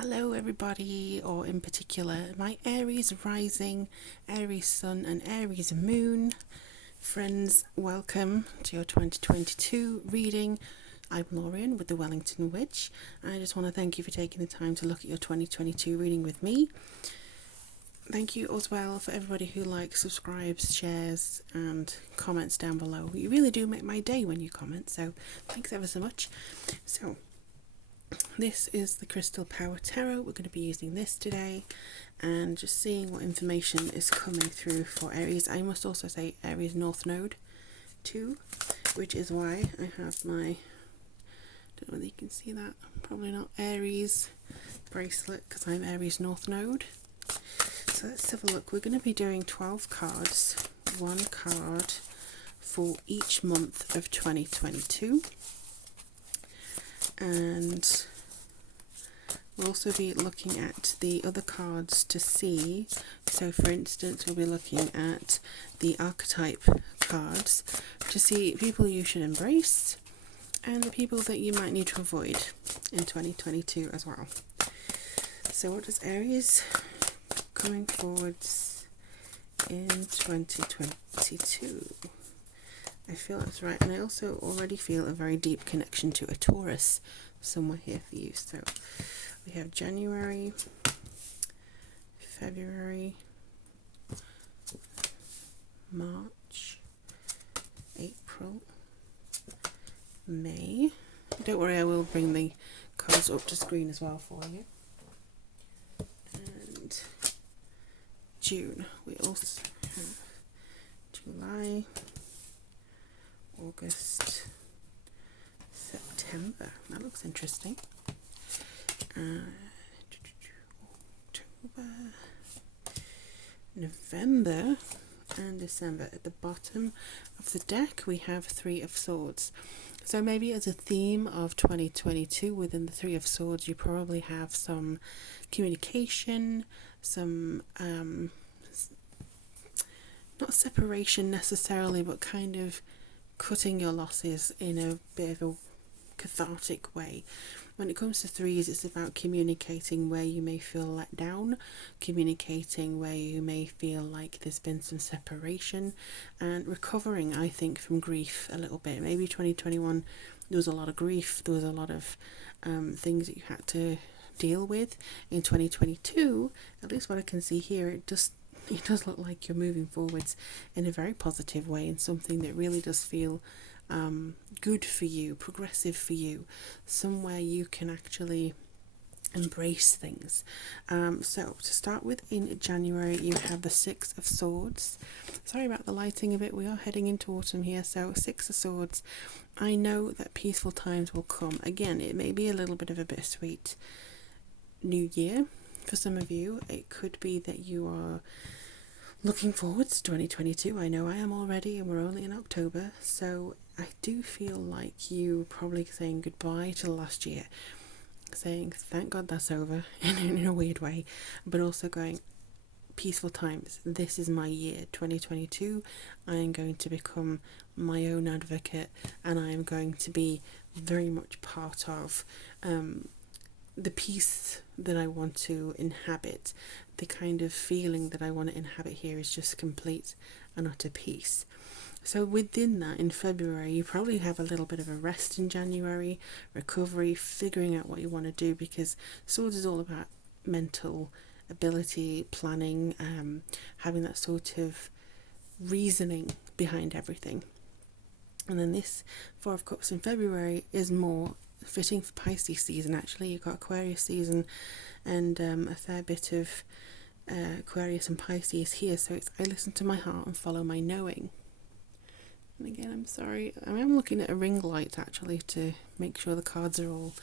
Hello everybody, or in particular my Aries rising, Aries sun and Aries moon. Friends, welcome to your 2022 reading. I'm Lorien with the Wellington Witch. I just want to thank you for taking the time to look at your 2022 reading with me. Thank you as well for everybody who likes, subscribes, shares and comments down below. You really do make my day when you comment, so thanks ever so much. So this is the Crystal Power Tarot. We're going to be using this today and just seeing what information is coming through for Aries. I must also say Aries North Node too, which is why I have my, don't know whether you can see that, probably not, Aries bracelet, because I'm Aries North Node. So let's have a look. We're going to be doing 12 cards, one card for each month of 2022. And we'll also be looking at the other cards to see. So for instance, we'll be looking at the archetype cards to see people you should embrace and the people that you might need to avoid in 2022 as well. So what does Aries coming forwards in 2022? I feel that's right, and I also already feel a very deep connection to a Taurus somewhere here for you. So we have January, February, March, April, May. Don't worry, I will bring the cards up to screen as well for you. And June. We also have July, August, September. That looks interesting. October, November, and December. At the bottom of the deck, we have Three of Swords. So maybe as a theme of 2022 within the Three of Swords, you probably have some communication, some not separation necessarily, but kind of cutting your losses in a bit of a cathartic way. When it comes to threes, it's about communicating where you may feel let down, communicating where you may feel like there's been some separation, and recovering, I think, from grief a little bit. Maybe 2021 there was a lot of grief, there was a lot of things that you had to deal with. In 2022, at least what I can see here, it does look like you're moving forwards in a very positive way, and something that really does feel good for you, progressive for you, somewhere you can actually embrace things. So to start with, in January you have the Six of Swords. Sorry about the lighting a bit, we are heading into autumn here. So Six of Swords, I know that peaceful times will come. Again, it may be a little bit of a bittersweet new year for some of you. It could be that you are looking forward to 2022. I know I am already, and we're only in October, so I do feel like you probably saying goodbye to last year, saying thank God that's over in a weird way, but also going peaceful times. This is my year, 2022. I am going to become my own advocate, and I am going to be very much part of the peace that I want to inhabit. The kind of feeling that I want to inhabit here is just complete and utter peace. So within that, in February, you probably have a little bit of a rest in January, recovery, figuring out what you want to do, because Swords is all about mental ability, planning, having that sort of reasoning behind everything. And then this Four of Cups in February is more fitting for Pisces season. Actually, you've got Aquarius season and a fair bit of Aquarius and Pisces here, so it's I listen to my heart and follow my knowing. And again, I'm sorry, I am looking at a ring light actually to make sure the cards are all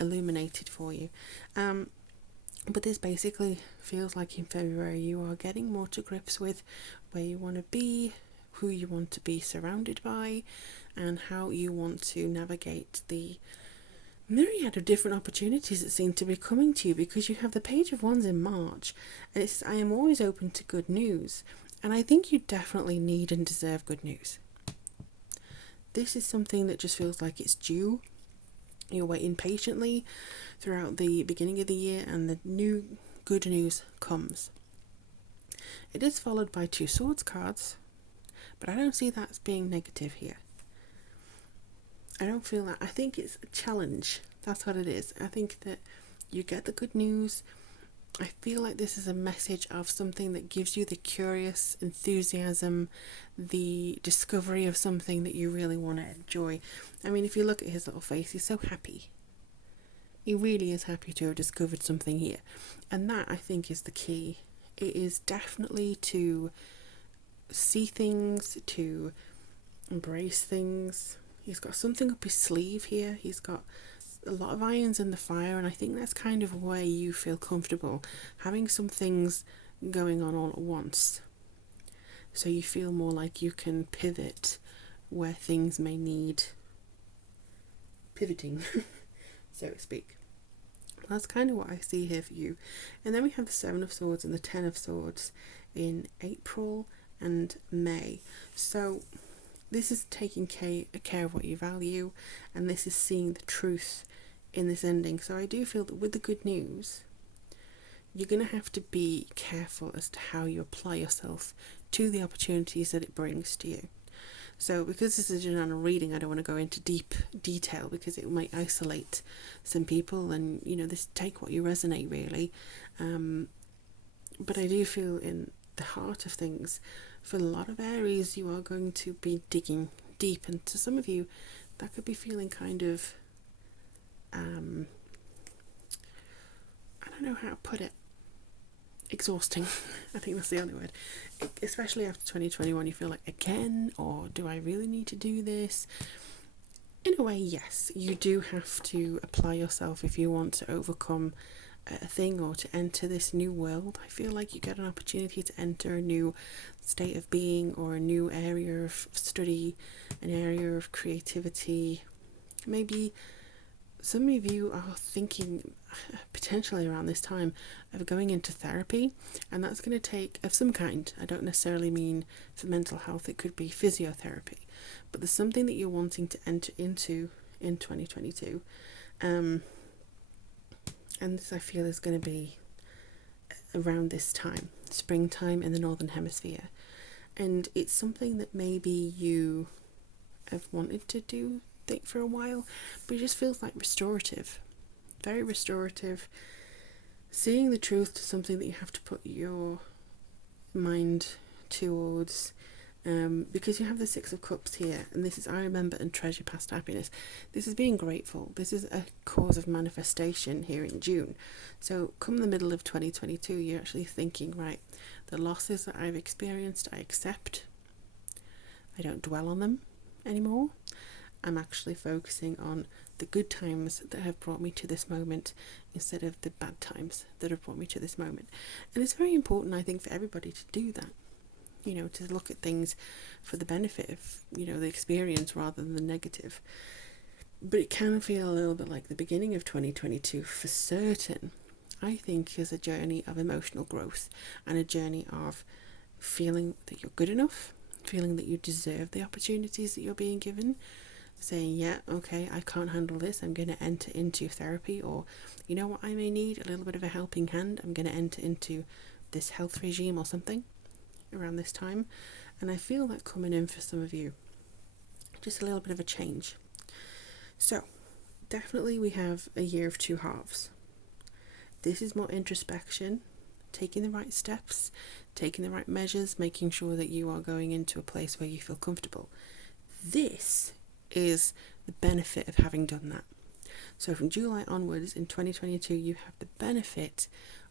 illuminated for you. But this basically feels like in February you are getting more to grips with where you want to be, who you want to be surrounded by, and how you want to navigate the myriad of different opportunities that seem to be coming to you, because you have the Page of Wands in March, and it's I am always open to good news, and I think you definitely need and deserve good news. This is something that just feels like it's due. You're waiting patiently throughout the beginning of the year, and the new good news comes. It is followed by 2 swords cards, but I don't see that as being negative here. I don't feel that. I think it's a challenge. That's what it is. I think that you get the good news. I feel like this is a message of something that gives you the curious enthusiasm, the discovery of something that you really want to enjoy. I mean, if you look at his little face, he's so happy. He really is happy to have discovered something here. And that, I think, is the key. It is definitely to see things, to embrace things. He's got something up his sleeve here. He's got a lot of irons in the fire, and I think that's kind of where you feel comfortable, having some things going on all at once, so you feel more like you can pivot where things may need pivoting, so to speak. That's kind of what I see here for you. And then we have the 7 of Swords and the 10 of Swords in April and May. So this is taking care of what you value, and this is seeing the truth in this ending. So I do feel that with the good news, you're going to have to be careful as to how you apply yourself to the opportunities that it brings to you. So because this is a general reading, I don't want to go into deep detail because it might isolate some people, and this, take what you resonate really. But I do feel in the heart of things, for a lot of Aries, you are going to be digging deep, and to some of you that could be feeling kind of I don't know how to put it, exhausting. I think that's the only word. Especially after 2021, you feel like, again, or do I really need to do this? In a way, yes, you do have to apply yourself if you want to overcome a thing or to enter this new world. I feel like you get an opportunity to enter a new state of being or a new area of study, an area of creativity. Maybe some of you are thinking potentially around this time of going into therapy, and that's going to take of some kind. I don't necessarily mean for mental health, it could be physiotherapy, but there's something that you're wanting to enter into in 2022, and this I feel is going to be around this time, springtime in the Northern Hemisphere, and it's something that maybe you have wanted to do for a while, but it just feels like restorative, very restorative, seeing the truth to something that you have to put your mind towards, because you have the 6 of Cups here, and this is I remember and treasure past happiness. This is being grateful. This is a cause of manifestation here in June. So come the middle of 2022, you're actually thinking, right, the losses that I've experienced, I accept. I don't dwell on them anymore. I'm actually focusing on the good times that have brought me to this moment instead of the bad times that have brought me to this moment. And it's very important, I think, for everybody to do that, to look at things for the benefit of, the experience rather than the negative. But it can feel a little bit like the beginning of 2022 for certain, I think, is a journey of emotional growth and a journey of feeling that you're good enough, feeling that you deserve the opportunities that you're being given, saying, yeah, okay, I can't handle this, I'm going to enter into therapy, or you know what, I may need a little bit of a helping hand, I'm going to enter into this health regime or something around this time. And I feel that coming in for some of you, just a little bit of a change. So definitely we have a year of 2 halves. This is more introspection, taking the right steps, taking the right measures, making sure that you are going into a place where you feel comfortable. This is the benefit of having done that. So from July onwards in 2022, you have the benefit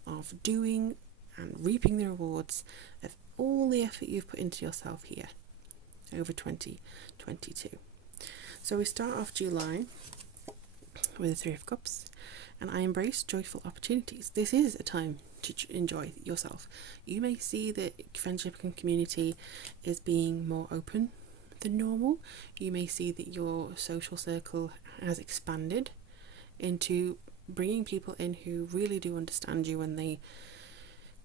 of doing and reaping the rewards of all the effort you've put into yourself here over 2022. So we start off July with the 3 of Cups, and I embrace joyful opportunities. This is a time to enjoy yourself. You may see that friendship and community is being more open than normal. You may see that your social circle has expanded into bringing people in who really do understand you and the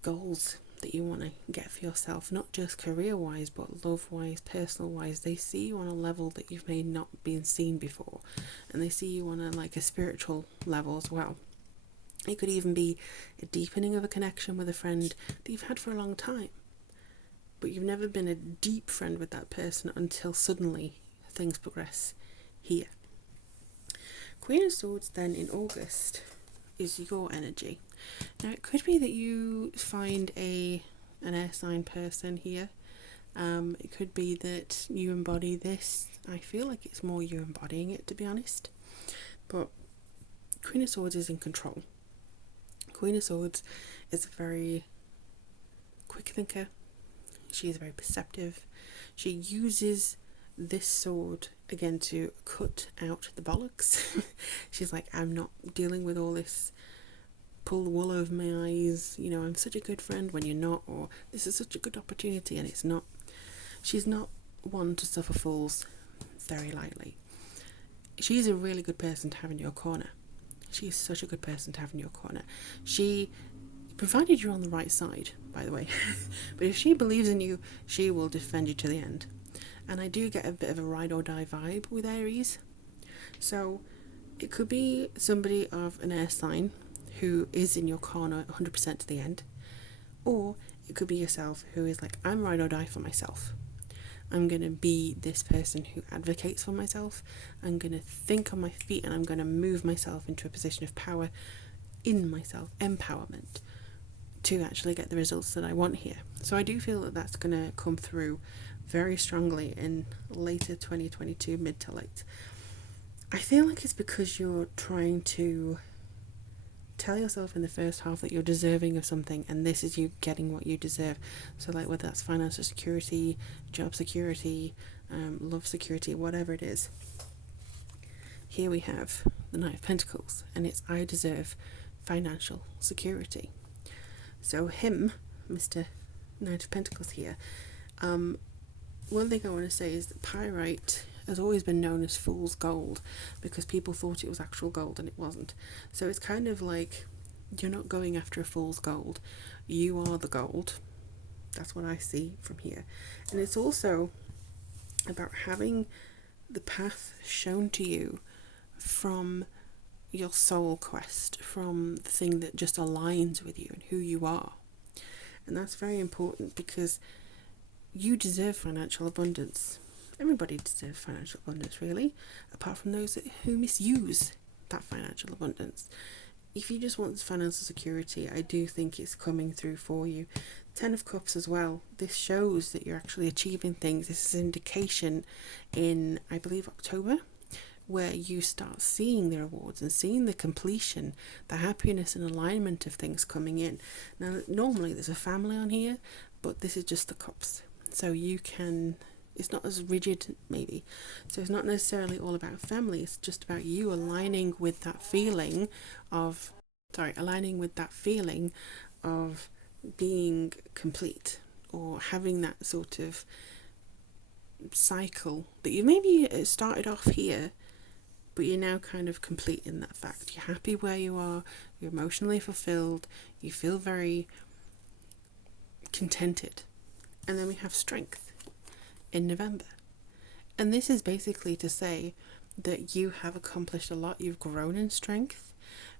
goals that you want to get for yourself, not just career-wise, but love-wise, personal-wise. They see you on a level that you've may not been seen before, and they see you on a spiritual level as well. It could even be a deepening of a connection with a friend that you've had for a long time, but you've never been a deep friend with that person until suddenly things progress here. Queen of Swords then in August is your energy. Now it could be that you find an air sign person here. It could be that you embody this. I feel like it's more you embodying it, to be honest. But Queen of Swords is in control. Queen of Swords is a very quick thinker. She is very perceptive. She uses this sword again to cut out the bollocks. She's like, I'm not dealing with all this, pull the wool over my eyes, you know, I'm such a good friend when you're not, or this is such a good opportunity and it's not. She's not one to suffer fools very lightly. She's a really good person to have in your corner. She's such a good person to have in your corner. She, provided you're on the right side, by the way, but if she believes in you, she will defend you to the end. And I do get a bit of a ride or die vibe with Aries. So it could be somebody of an air sign who is in your corner 100% to the end. Or it could be yourself who is like, I'm ride or die for myself. I'm going to be this person who advocates for myself. I'm going to think on my feet and I'm going to move myself into a position of power in myself, empowerment, to actually get the results that I want here. So I do feel that that's going to come through very strongly in later 2022, mid to late. I feel like it's because you're trying to tell yourself in the first half that you're deserving of something, and this is you getting what you deserve. So like whether that's financial security, job security, love security, whatever it is. Here we have the Knight of Pentacles, and it's I deserve financial security. So him, Mr. Knight of Pentacles here, one thing I want to say is that pyrite has always been known as fool's gold because people thought it was actual gold and it wasn't. So it's kind of like you're not going after a fool's gold. You are the gold. That's what I see from here. And it's also about having the path shown to you from your soul quest, from the thing that just aligns with you and who you are. And that's very important because you deserve financial abundance. Everybody deserves financial abundance, really, apart from those who misuse that financial abundance. If you just want financial security, I do think it's coming through for you. 10 of Cups as well. This shows that you're actually achieving things. This is an indication in, I believe, October, where you start seeing the rewards and seeing the completion, the happiness and alignment of things coming in. Now, normally there's a family on here, but this is just the cups. So you can, it's not as rigid maybe. So it's not necessarily all about family. It's just about you aligning with that feeling of, being complete, or having that sort of cycle that you maybe started off here, but you're now kind of complete in that fact. You're happy where you are, you're emotionally fulfilled, you feel very contented. And then we have Strength in November. And this is basically to say that you have accomplished a lot, you've grown in strength,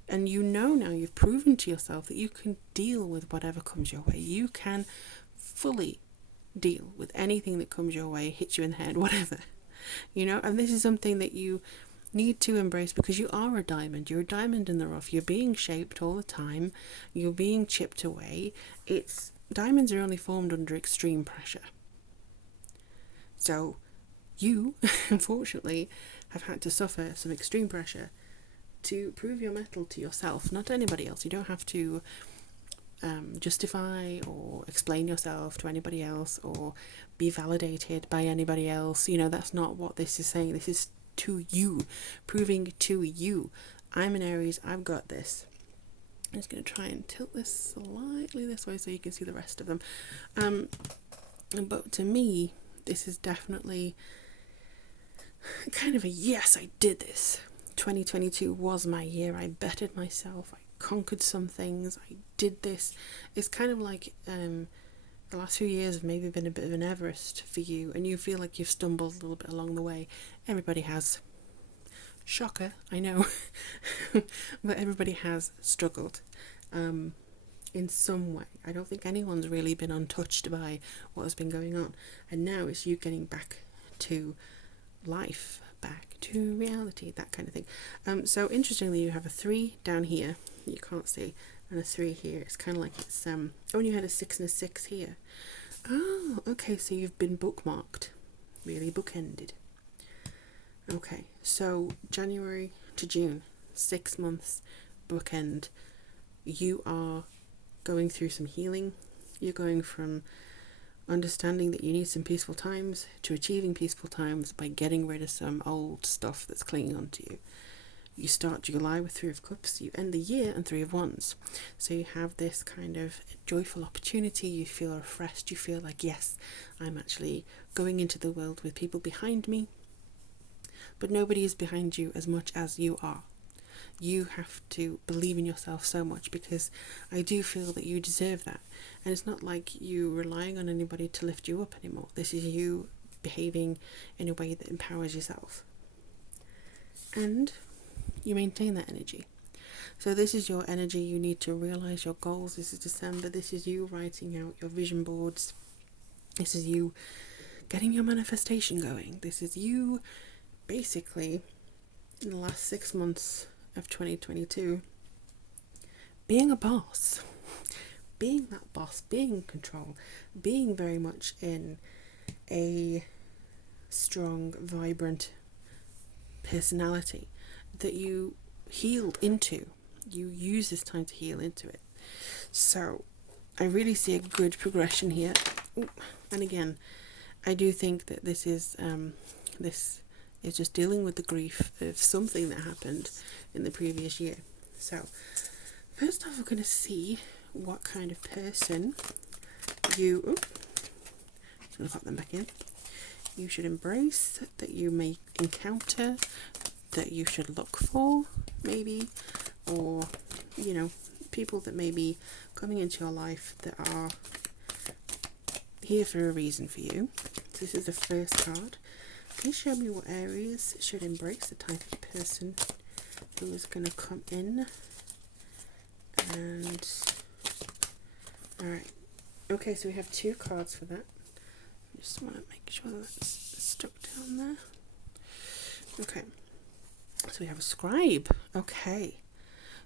and you know now, you've proven to yourself that you can deal with whatever comes your way. You can fully deal with anything that comes your way, hits you in the head, whatever. You know, and this is something that you need to embrace because you are a diamond. You're a diamond in the rough. You're being shaped all the time. You're being chipped away. Diamonds are only formed under extreme pressure. So you, unfortunately, have had to suffer some extreme pressure to prove your mettle to yourself, not to anybody else. You don't have to justify or explain yourself to anybody else or be validated by anybody else. You know, that's not what this is saying. This is to you, proving to you, I'm an Aries, I've got this. I'm just going to try and tilt this slightly this way so you can see the rest of them. But to me, this is definitely kind of a yes, I did this 2022 was my year. I bettered myself. I conquered some things. I did this. It's kind of like the last few years have maybe been a bit of an Everest for you, and you feel like you've stumbled a little bit along the way. Everybody has. Shocker, I know. But everybody has struggled in some way. I don't think anyone's really been untouched by what has been going on. And now it's you getting back to life, back to reality, that kind of thing. So interestingly, you have a 3 down here, you can't see, and a 3 here. It's kind of like it's and you had a 6 and a 6 here. Oh, okay, so you've been bookmarked, really bookended. Okay, so January to June, 6 months bookend. You are going through some healing. You're going from understanding that you need some peaceful times to achieving peaceful times by getting rid of some old stuff that's clinging onto you. You start July with 3 of Cups, you end the year on 3 of Wands. So you have this kind of joyful opportunity, you feel refreshed, you feel like, yes, I'm actually going into the world with people behind me, but nobody is behind you as much as you are. You have to believe in yourself so much, because I do feel that you deserve that. And it's not like you relying on anybody to lift you up anymore. This is you behaving in a way that empowers yourself. And you maintain that energy. So this is your energy. You need to realize your goals. This is December. This is you writing out your vision boards. This is you getting your manifestation going. This is you basically in the last 6 months of 2022 being a boss, being that boss, being in control, being very much in a strong, vibrant personality that you healed into. You use this time to heal into it. So I really see a good progression here. Ooh, and again, I do think that this is just dealing with the grief of something that happened in the previous year. So first off, we're going to see what kind of person you just going to pop them back in. You should embrace, that you may encounter, that you should look for, maybe, or, you know, people that may be coming into your life that are here for a reason for you. So this is the first card. Please show me what Aries should embrace, the type of person who is going to come in. And, alright. Okay, so we have 2 cards for that. Just want to make sure that's stuck down there. Okay. So we have a scribe. Okay.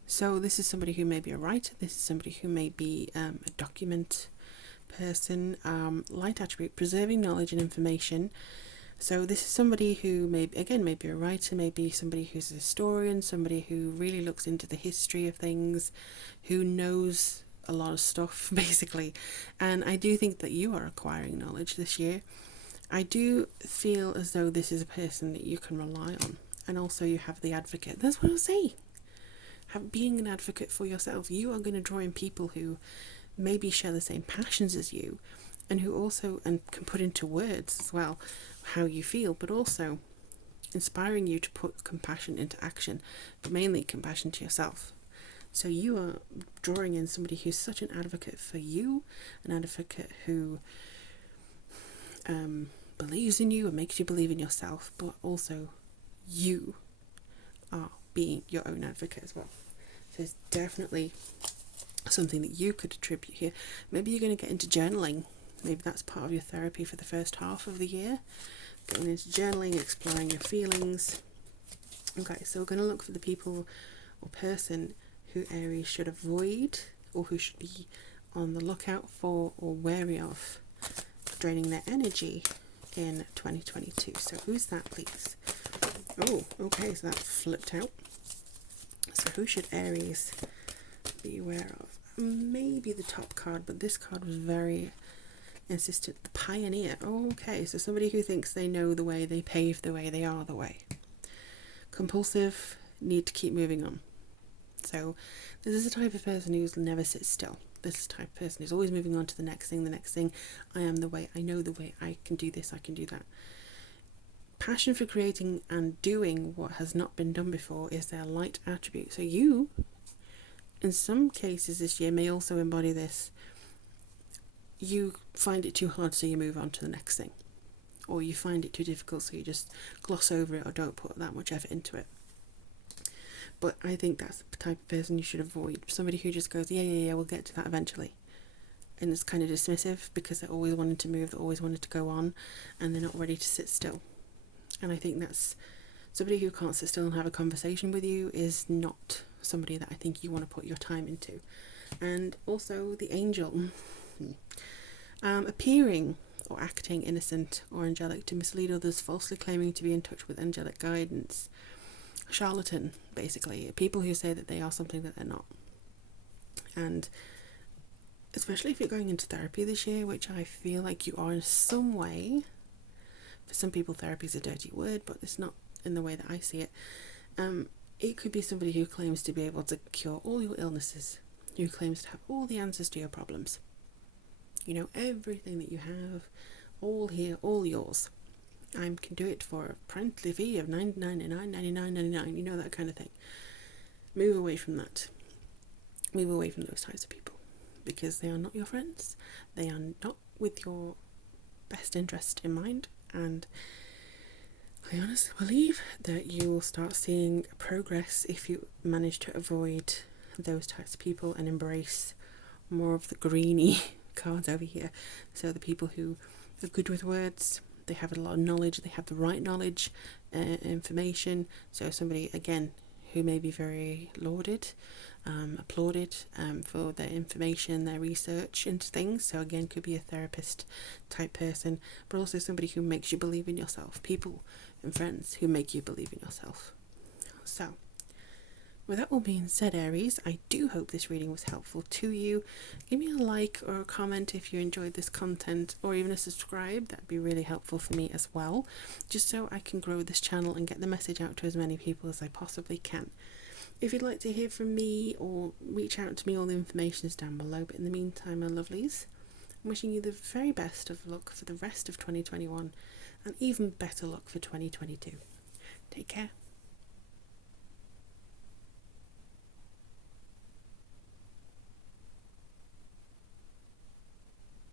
So this is somebody who may be a writer. This is somebody who may be a document person. Light attribute, preserving knowledge and information. So this is somebody who may be a writer, maybe somebody who's a historian, somebody who really looks into the history of things, who knows a lot of stuff, basically. And I do think that you are acquiring knowledge this year. I do feel as though this is a person that you can rely on. And also you have the advocate. That's what I'll say. Being an advocate for yourself. You are going to draw in people who maybe share the same passions as you, and who also can put into words as well how you feel, but also inspiring you to put compassion into action, but mainly compassion to yourself. So you are drawing in somebody who's such an advocate for you, an advocate who believes in you and makes you believe in yourself, but also you are being your own advocate as well. So it's definitely something that you could attribute here. Maybe you're going to get into journaling. Maybe that's part of your therapy for the first half of the year. Getting into journaling, exploring your feelings. Okay, so we're going to look for the people or person who Aries should avoid, or who should be on the lookout for or wary of draining their energy in 2022. So who's that, please? Oh, okay, so that flipped out. So who should Aries be aware of? Maybe the top card, but this card was very insistent. The Pioneer. Okay, so somebody who thinks they know the way, they pave the way, they are the way. Compulsive, need to keep moving on. So this is the type of person who's never sits still. This is the type of person who's always moving on to the next thing, the next thing. I am the way, I know the way, I can do this, I can do that. passion for creating and doing what has not been done before is their light attribute. So you, in some cases this year, may also embody this. You find it too hard, so you move on to the next thing. Or you find it too difficult, so you just gloss over it or don't put that much effort into it. But I think that's the type of person you should avoid. Somebody who just goes, yeah, we'll get to that eventually. And it's kind of dismissive because they're always wanting to move, they're always wanting to go on, and they're not ready to sit still. And I think that's somebody who can't sit still and have a conversation with you is not somebody that I think you want to put your time into. And also the angel. Appearing or acting innocent or angelic to mislead others, falsely claiming to be in touch with angelic guidance. Charlatan, basically. People who say that they are something that they're not. And especially if you're going into therapy this year, which I feel like you are in some way. For some people, therapy is a dirty word, but it's not in the way that I see it. It could be somebody who claims to be able to cure all your illnesses, who claims to have all the answers to your problems. You know, everything that you have, all here, all yours. I can do it for a princely fee of $99.99, you know, that kind of thing. Move away from that. Move away from those types of people, because they are not your friends. They are not with your best interest in mind, and I honestly believe that you will start seeing progress if you manage to avoid those types of people and embrace more of the greeny cards over here. So the people who are good with words, they have a lot of knowledge, they have the right knowledge, information. So somebody, again, who may be very lauded, applauded for their information, their research into things. So again, could be a therapist type person, but also somebody who makes you believe in yourself. People and friends who make you believe in yourself. So with that all being said, Aries, I do hope this reading was helpful to you. Give me a like or a comment if you enjoyed this content, or even a subscribe. That'd be really helpful for me as well, just so I can grow this channel and get the message out to as many people as I possibly can. If you'd like to hear from me or reach out to me, all the information is down below. But in the meantime, my lovelies, I'm wishing you the very best of luck for the rest of 2021 and even better luck for 2022. Take care.